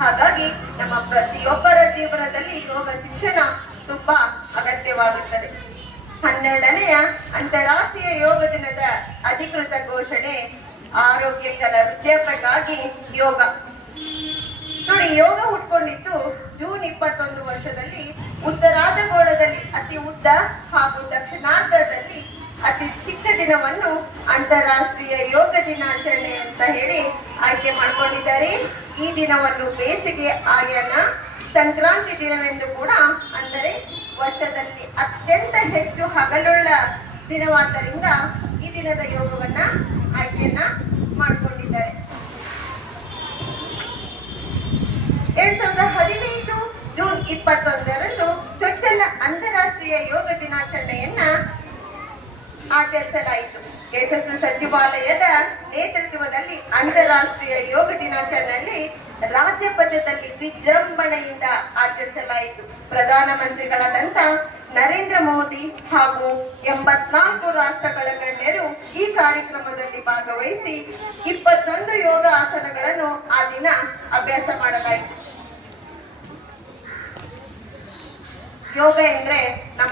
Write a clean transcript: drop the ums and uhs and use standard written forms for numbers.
ಹಾಗಾಗಿ ನಮ್ಮ ಪ್ರತಿಯೊಬ್ಬರ ಜೀವನದಲ್ಲಿ ಯೋಗ ಶಿಕ್ಷಣ ತುಂಬಾ ಅಗತ್ಯವಾಗುತ್ತದೆ. 12ನೆಯ ಅಂತಾರಾಷ್ಟ್ರೀಯ ಯೋಗ ದಿನದ ಅಧಿಕೃತ ಘೋಷಣೆ ಆರೋಗ್ಯಕರ ವೃದ್ಧಾಪ್ಯಕ್ಕಾಗಿ ಯೋಗ. ನೋಡಿ, ಯೋಗ ಹುಟ್ಕೊಂಡಿದ್ದು ಜೂನ್ 21 ವರ್ಷದಲ್ಲಿ ಉತ್ತರಾರ್ಧಗೋಳದಲ್ಲಿ ಅತಿ ಉದ್ದ ಹಾಗೂ ದಕ್ಷಿಣಾರ್ಧದಲ್ಲಿ ಅತಿ ಚಿಕ್ಕ ದಿನವನ್ನು ಅಂತಾರಾಷ್ಟ್ರೀಯ ಯೋಗ ದಿನಾಚರಣೆ ಅಂತ ಹೇಳಿ ಆಯ್ಕೆ ಮಾಡ್ಕೊಂಡಿದ್ದಾರೆ. ಈ ದಿನವನ್ನು ಬೇಸಿಗೆ ಆಯನ ಸಂಕ್ರಾಂತಿ ದಿನವೆಂದು ಕೂಡ, ಅಂದರೆ ವರ್ಷದಲ್ಲಿ ಅತ್ಯಂತ ಹೆಚ್ಚು ಹಗಲುಳ್ಳ ದಿನವಾದ್ದರಿಂದ ಈ ದಿನದ ಯೋಗವನ್ನ ಆಯ್ಕೆಯನ್ನ ಮಾಡಿಕೊಂಡಿದ್ದಾರೆ. 2015 ಜೂನ್ 21ರಂದು ಚೊಚ್ಚಲ ಅಂತಾರಾಷ್ಟ್ರೀಯ ಯೋಗ ದಿನಾಚರಣೆಯನ್ನ ಆಚರಿಸಲಾಯಿತು. ಕೇಂದ್ರ ಸಚಿವಾಲಯದ ನೇತೃತ್ವದಲ್ಲಿ ಅಂತಾರಾಷ್ಟ್ರೀಯ ಯೋಗ ದಿನಾಚರಣೆಯಲ್ಲಿ ರಾಜ್ಯಪಥದಲ್ಲಿ ವಿಜೃಂಭಣೆಯಿಂದ ಆಚರಿಸಲಾಯಿತು. ಪ್ರಧಾನಮಂತ್ರಿಗಳಾದಂತ ನರೇಂದ್ರ ಮೋದಿ ಹಾಗೂ 84 ರಾಷ್ಟ್ರಗಳ ಗಣ್ಯರು ಈ ಕಾರ್ಯಕ್ರಮದಲ್ಲಿ ಭಾಗವಹಿಸಿ 21 ಯೋಗ ಆಸನಗಳನ್ನು ಆ ದಿನ ಅಭ್ಯಾಸ ಮಾಡಲಾಯಿತು. ಯೋಗ ಎಂದ್ರೆ ನಮ್ಮ